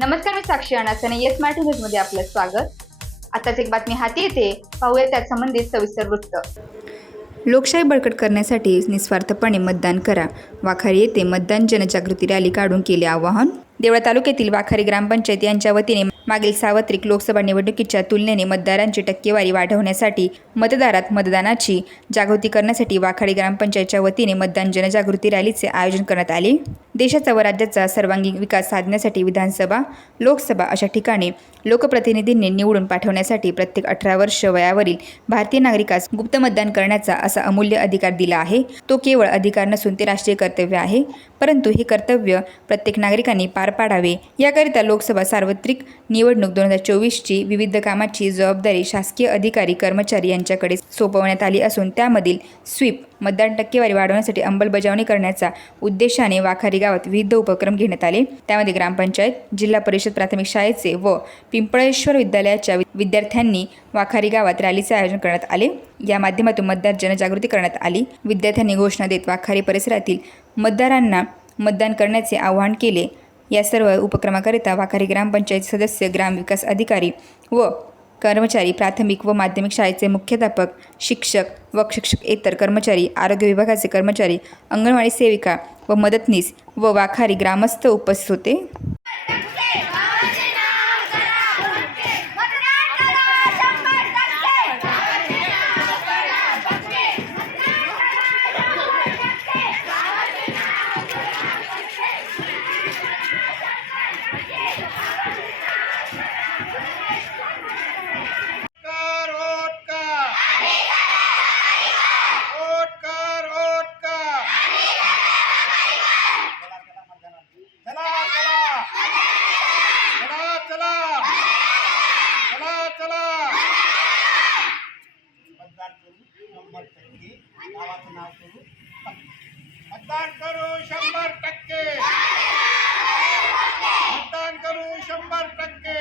नमस्कार, मी साक्षी अनासने. येस मराठी न्यूजमध्ये आपलं स्वागत. आताच एक बातमी हाती येते, पाहूया त्यात संबंधित सविस्तर वृत्त. लोकशाही बळकट करण्यासाठी निस्वार्थपणे मतदान करा. वाखारी येथे मतदान जनजागृती रॅली काढून केले आवाहन. देवळा तालुक्यातील वाखारी ग्रामपंचायत यांच्या वतीने मागील सार्वत्रिक लोकसभा निवडणुकीच्या तुलनेने मतदारांची टक्केवारी वाढवण्यासाठी मतदारात मतदानाची जागृती करण्यासाठी वाखारी ग्रामपंचायतच्या वतीने मतदान जनजागृती रॅलीचे आयोजन करण्यात आले. देशाचा व राज्याचा सर्वांगीण विकास साधण्यासाठी विधानसभा, लोकसभा अशा ठिकाणी लोकप्रतिनिधींनी निवडून पाठवण्यासाठी प्रत्येक 18 वर्ष वयावरील भारतीय नागरिकास गुप्त मतदान करण्याचा असा अमूल्य अधिकार दिला आहे. तो केवळ अधिकार नसून ते राष्ट्रीय कर्तव्य आहे, परंतु हे कर्तव्य प्रत्येक नागरिकांनी पार पाडावे. याकरिता लोकसभा सार्वत्रिक निवडणूक 2024ची विविध कामाची जबाबदारी शासकीय अधिकारी कर्मचारी यांच्याकडे सोपवण्यात आली असून त्यामधील स्वीप मतदान टक्केवारी वाढवण्यासाठी अंमलबजावणी करण्याच्या उद्देशाने वाखारी गावात विविध उपक्रम घेण्यात आले. त्यामध्ये ग्रामपंचायत, जिल्हा परिषद प्राथमिक शाळेचे व पिंपळेश्वर विद्यालयाच्या विद्यार्थ्यांनी वाखारी गावात रॅलीचे आयोजन करण्यात आले. या माध्यमातून मतदार जनजागृती करण्यात आली. विद्यार्थ्यांनी घोषणा देत वाखारी परिसरातील मतदारांना मतदान करण्याचे आवाहन केले. या सर्व उपक्रमाकरिता वाखारी ग्रामपंचायत सदस्य, ग्रामविकास अधिकारी व कर्मचारी, प्राथमिक व माध्यमिक शाळेचे मुख्याध्यापक, शिक्षक व शिक्षकेतर कर्मचारी, आरोग्य विभागाचे कर्मचारी, अंगणवाडी सेविका व मदतनीस व वाखारी ग्रामस्थ उपस्थित होते. मतदान करू 100%. मतदान करू 100%.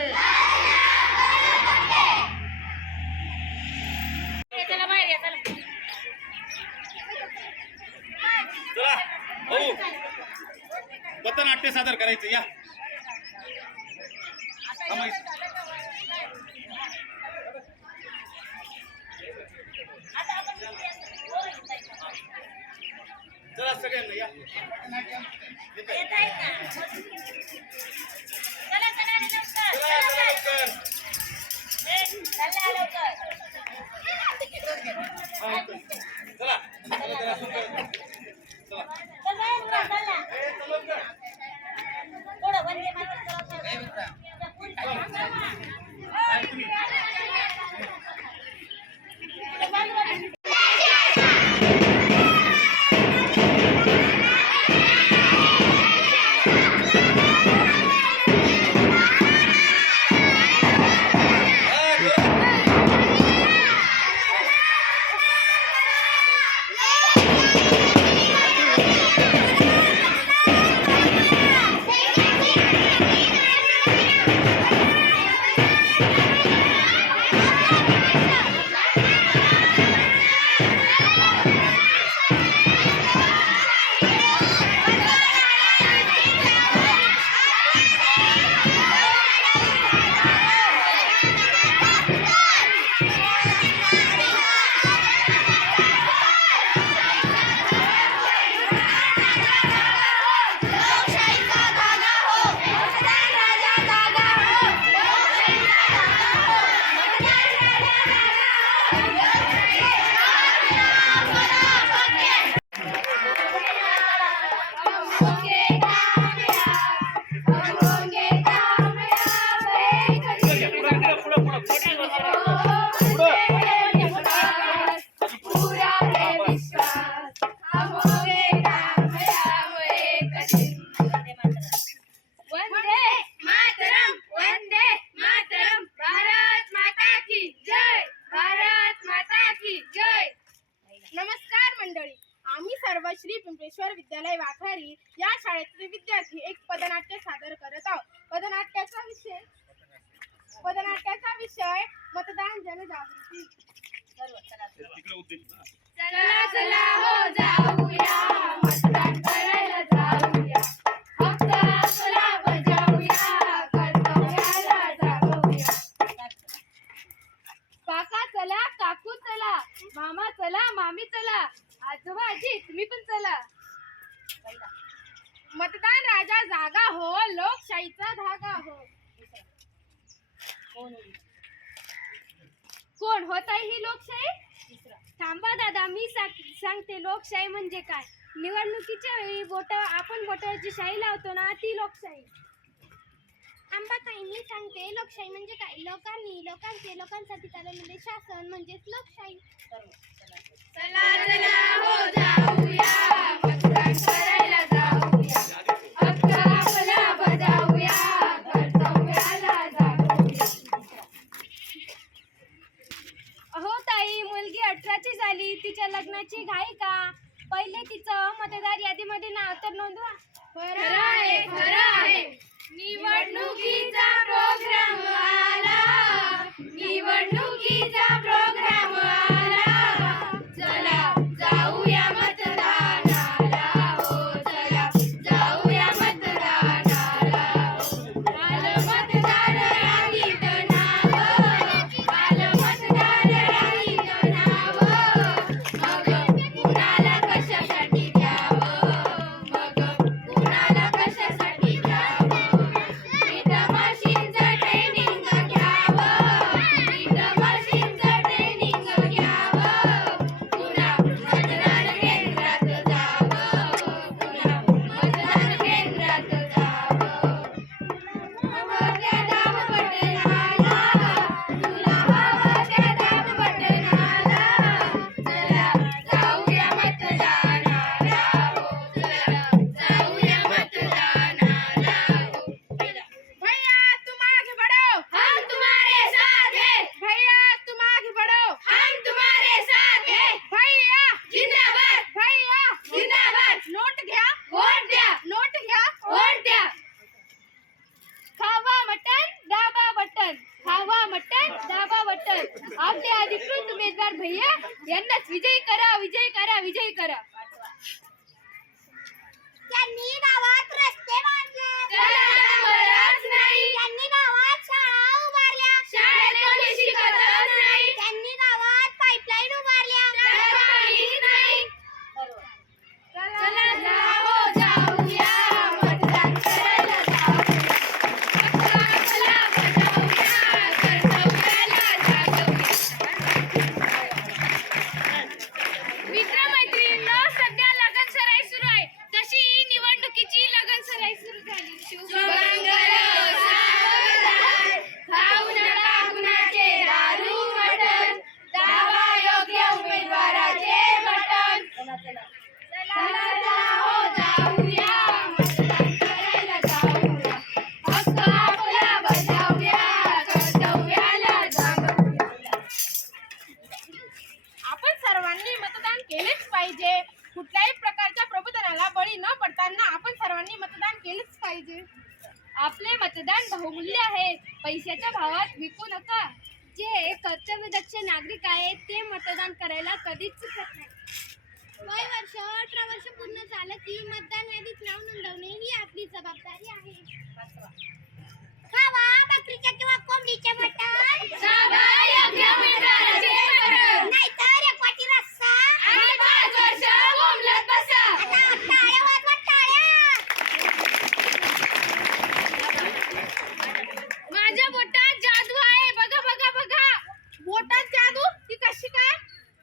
चला भाऊ, पथनाट्य सादर करायचं. या चला सगळ्यांना या. नमस्कार मंडळी, आम्ही सर्व श्री पिंपळेश्वर विद्यालय वाखारी या शाळेतले विद्यार्थी एक पदनाट्य सादर करत आहोत. पदनाट्याचा विषय मतदान जनजागृती. चला चला हो जाऊया, मतदान करायला जाऊया, हक्क आपला बजावूया. तुम्ही पण चला. मतदान राजा जागा हो, लोकशाहीचा धागा हो. कोण होत आहे ही लोकशाही? थांबा दादा, मी सांगते लोकशाही म्हणजे काय. निवडणुकीच्या वेळी आपण बोटावरची शाही लावतो ना, ती लोकशाही. थांबा ताई, मी सांगते लोकशाही म्हणजे काय. लोकांसाठी चालवलेले शासन म्हणजेच लोकशाही. चला चला हो जाऊया, मतदान करायला जाऊया, हक्क आपला बजावूया, कर्तव्याला जागूया. अहो ताई, मुलगी 18ची झाली, तिच्या लग्नाची घाई का? पहिले तिचं मतदार यादीमध्ये नाव तर नोंदवा. खरं आहे, खरं आहे. निवडणुकीचा प्रोग्राम आला, निवडणुकीचा प्रोग्राम आला, चला जाऊया मतदानाला हो, चला जाऊया मतदानाला. आलं मतदार यादीत नाव, आलं मतदार यादीत नाव, मग कुणाला कशासाठी द्यावं, मग कुणाला कशासाठी द्यावं. इथं मशीनचं ट्रेनिंग घ्यावं, इथं मशीनचं ट्रेनिंग घ्यावं, पुन्हा मतदान केंद्रात जावं, पुन्हा मतदान केंद्रात जावं. हवं त्या दाब बटनाला, तुला हवं त्या दाब बटनाला, चला जाऊया मतदानाला हो, चला जाऊया मतदानाला हो. भैया तुम आगे बढ़ो, हम तुम्हारे साथ हैं. भैया तुम आगे बढ़ो, हम तुम्हारे साथ हैं. भैया जिंदाबाद, भैया जिंदाबाद. नोट घ्या, वोट द्या, नोट घ्या, वोट द्या. खावा मटन, दाबा बटन, खावा मटन, दाबा बटन. आपले अधिकृत उमेदवार भैया यांनाच विजयी करा, विजयी करा, विजयी करा. त्यांनी गावात रस्ते बांधले, बरंच नाही. त्यांनी गावात शाळा उभारल्या, शाळेत कोणी शिकतच नाही. त्यांनी गावात पाईपलाईन उभारल्या, त्यात पाणीच नाही. चला हो जाऊया, मतदान करायला जाऊया, हक्क आपला बजावूया, कर्तव्याला जागूया. मित्र-मैत्रिणींनो, सध्या लगनसराई सुरू आहे, तशी निवडणुकीची लगनसराई सुरू झाली. शुभमंगल सावधान, खाऊ नका कुणाचे दारू मटण, दाबा योग्य उमेदवाराचे बटन. चला चला हो जाऊया, मतदान करायला जाऊया, हक्क आपला बजावूया, कर्तव्याला जागूया. आपण सर्वांनी मतदान केलेच पाहिजे. कुठल्याही प्रकारच्या प्रबोधनाला बळी न पडताना आपण सर्वांनी मतदान केलेच पाहिजे. आपले मतदान बहुमूल्य आहे, पैशाच्या भावात विकू नका. जे कर्तव्यदक्ष नागरिक आहेत ते मतदान करायला कधीच चुकत नाही. वय वर्ष 18 वर्ष पूर्ण झालं की मतदान यादीत नाव नोंदवणे ही आपली जबाबदारी आहे. खावा बकरीच्या किंवा कोंबडीचे मटण, दाबा योग्य उमेदवाराचे बटन, नाहीतर एक वाटी रस्सा आणि 5 वर्ष बोंबलत बसा. आता टाळ्या वाजवा, टाळ्या. माझ्या बोटात जादू आहे, बघा बघा बघा. बोटात जादू? ती कशी काय?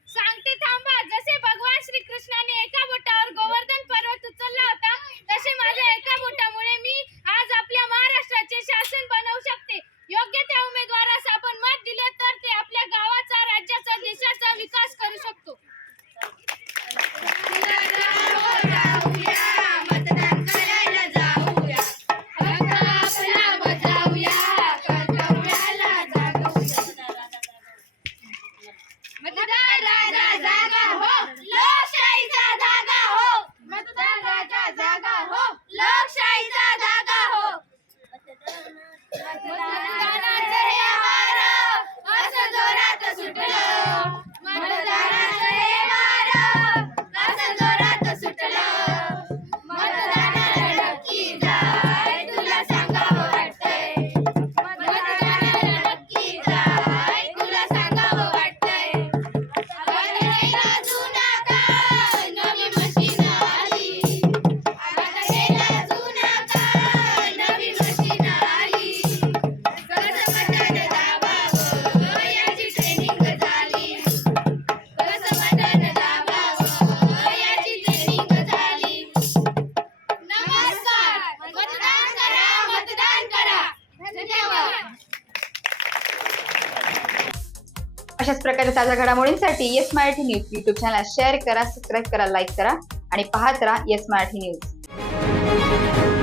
सांगते थांबा. जसे भगवान श्रीकृष्णाने एका बोटावर गोवर्धन पर्वत उचलला होता, तसे माझ्या एका बोटामुळे मी आज आपल्या महाराष्ट्राचे शासन बनवू शकते. योग्य त्या उमेदवारास आपण मत दिले तर ते आपल्या गावाचा, राज्याचा अशाच प्रकारच्या ताज्या घडामोडींसाठी yes Marathi news YouTube channel share करा, सबस्क्राईब करा, लाईक करा आणि पाहत राहा येस मराठी न्यूज.